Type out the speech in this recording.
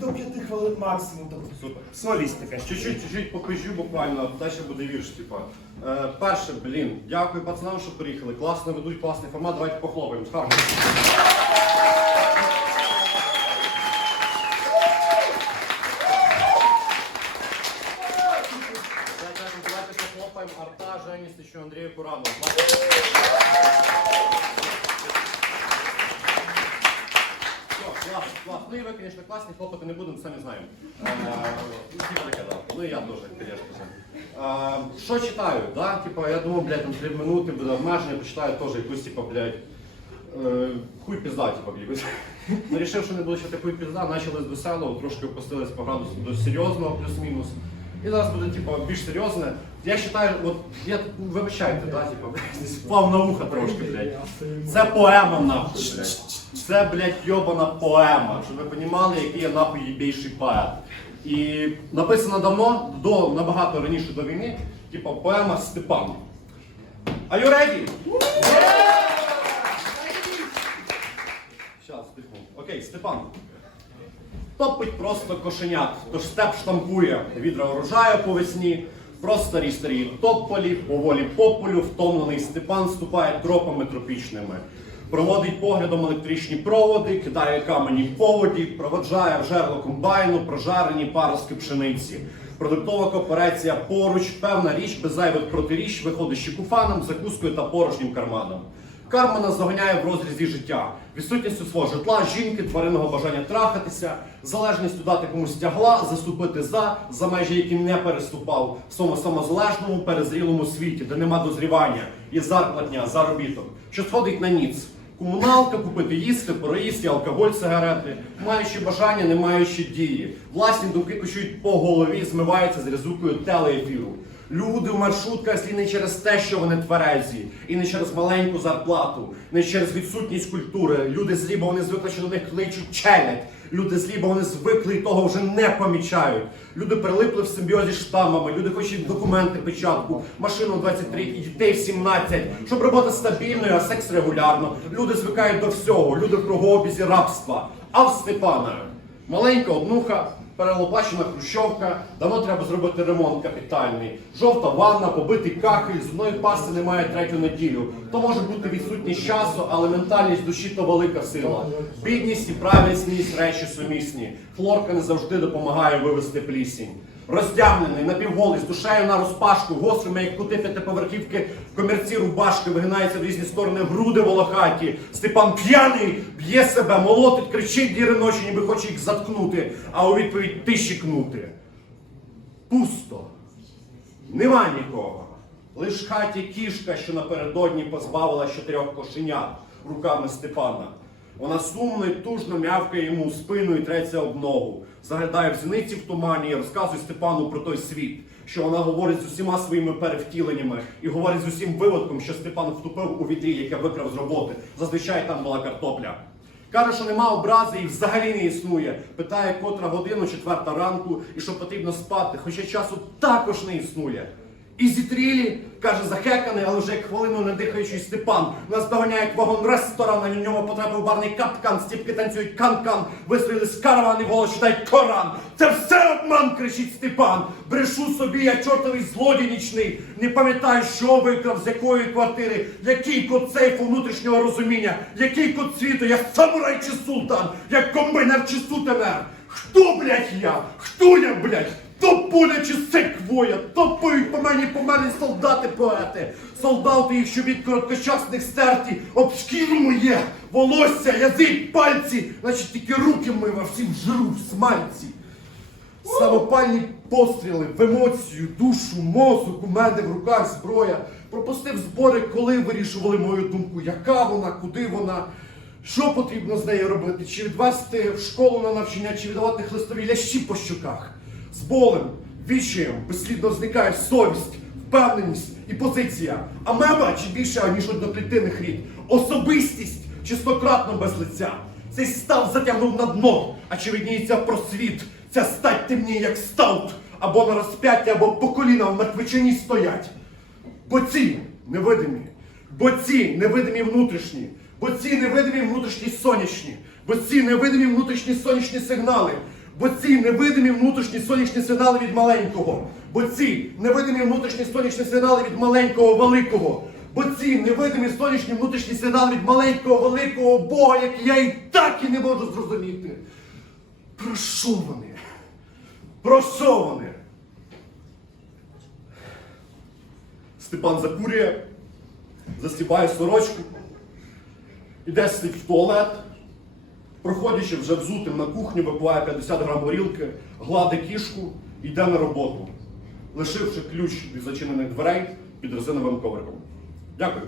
до 5 хвилин максимум. Тобто Супер. солість така. Чуть-чуть, чуть-чуть покажу буквально, далі буде вірш, типа. Е, перше, блін, дякую пацанам, що приїхали. Класно ведуть, класний формат, давайте похлопаємо. Справді. Давайте, давайте похлопаємо Арта, Жені, Стечу, Андрію Курану. Все, клас, клас. Ну і ви, звісно, класні, хлопати не будемо, самі знаємо. Е, ну, і я теж, звісно. Е, Що читаю? Типа, я думав, блядь, там 3 минути буде обмеження, почитаю теж якусь, типа, блядь, е, хуй пізда, типа, якусь. Ну, що не буду читати хуй пізда, почали з веселого, трошки опустились по градусу до серйозного, плюс-мінус. І зараз буде, типа, більш серйозне. Я вважаю, от, я, вибачайте, да, типа, впав на вуха трошки, блядь. Це поема, нахуй. Це, блядь, йобана поема, щоб ви розуміли, який я нахуй їбейший поет. І написано давно, до, набагато раніше до війни, типа поема Степан. Are you ready? Щас, тихо. Окей, Степан. Топить просто кошенят, тож степ штампує відра урожаю по весні. Просто старі старі тополі, поволі по полю, втомлений Степан ступає тропами тропічними. Проводить поглядом електричні проводи, кидає камені в поводі, проводжає в жерло комбайну прожарені паростки пшениці. Продуктова кооперація поруч, певна річ без зайвих протиріч виходить щекуфаном, закускою та порожнім карманом. Карма нас заганяє в розрізі життя, відсутністю свого житла, жінки, тваринного бажання трахатися, залежністю дати комусь тягла, заступити за, за межі, які не переступав в своєму самозалежному, перезрілому світі, де нема дозрівання, є зарплатня, заробіток, що сходить на ніц. Комуналка, купити їсти, проїсти, алкоголь, сигарети, маючи бажання, не маючи дії. Власні думки кочують по голові, змиваються з різукою телеефіру. Люди в маршрутках злі не через те, що вони тверезі, і не через маленьку зарплату, не через відсутність культури. Люди злі, бо вони звикли, що до них кличуть челядь. Люди злі, бо вони звикли і того вже не помічають. Люди прилипли в симбіозі штамами, люди хочуть документи, печатку, машину 23 і дітей в 17, щоб робота стабільною, а секс регулярно. Люди звикають до всього, люди в кругообізі рабства. А в Степана маленька однуха, перелопачена хрущовка, давно треба зробити ремонт капітальний. Жовта ванна, побитий кахель, зубної пасти немає третю неділю. То може бути відсутність часу, але ментальність душі то велика сила. Бідність і правильність речі сумісні. Хлорка не завжди допомагає вивести плісінь. Роздягнений, напівголий, з душею на розпашку, гострими, як кути п'ятиповерхівки, в комірці рубашки вигинаються в різні сторони груди волохаті. Степан п'яний, б'є себе, молотить, кричить діри ночі, ніби хоче їх заткнути, а у відповідь тиші кнути. Пусто. Нема нікого. Лиш хаті кішка, що напередодні позбавила чотирьох кошенят руками Степана. Вона сумно і тужно м'явкає йому в спину і треться об ногу. Заглядає в зіниці в тумані і розказує Степану про той світ, що вона говорить з усіма своїми перевтіленнями і говорить з усім виводком, що Степан втупив у вітрі, яке викрав з роботи. Зазвичай там була картопля. Каже, що нема образи і взагалі не існує. Питає, котра годину, четверта ранку, і що потрібно спати, хоча часу також не існує. І зітрілі, каже, захеканий, але вже як хвилину не дихаючий Степан. Нас доганяють вагон ресторана, на ньому потрапив барний капкан, стіпки танцюють кан-кан, з караван і голос читають Коран. Це все обман, кричить Степан. Брешу собі, я чортовий злодій нічний. Не пам'ятаю, що викрав, з якої квартири, який код сейфу внутрішнього розуміння, який код світу, я самурай чи султан, як комбинер чи сутенер. Хто, блядь, я? Хто я, блядь? То пуля чи секвоя, топають по мені померлі солдати-поети. Солдати їх, що від короткочасних стерті, об шкіру моє, волосся, язик, пальці, значить тільки руки мив, а всім жру в смальці. Самопальні постріли в емоцію, душу, мозок, у мене в руках зброя. Пропустив збори, коли вирішували мою думку, яка вона, куди вона, що потрібно з нею робити, чи відвести в школу на навчання, чи віддавати хлистові лящі по щоках. З болем, вічаєм безслідно зникає совість, впевненість і позиція. А меба чи більше, ніж одноклітинних рід. Особистість чистократно без лиця. Цей став затягнув на дно, а чи видніється просвіт. Ця стать темніє, як стаут, або на розп'яття, або по коліна в мертвечині стоять. Бо ці невидимі, бо ці невидимі внутрішні, бо ці невидимі внутрішні сонячні, бо ці невидимі внутрішні сонячні сигнали, Бо ці невидимі внутрішні сонячні сигнали від маленького. Бо ці невидимі внутрішні сонячні сигнали від маленького великого. Бо ці невидимі сонячні внутрішні сигнали від маленького великого Бога, які я і так і не можу зрозуміти. Про що вони? Про? Степан закурює, застібає сорочку, іде сидить в туалет, проходячи вже взутим на кухню, випиває 50 грам горілки, гладить кішку йде на роботу, лишивши ключ від зачинених дверей під резиновим ковриком. Дякую.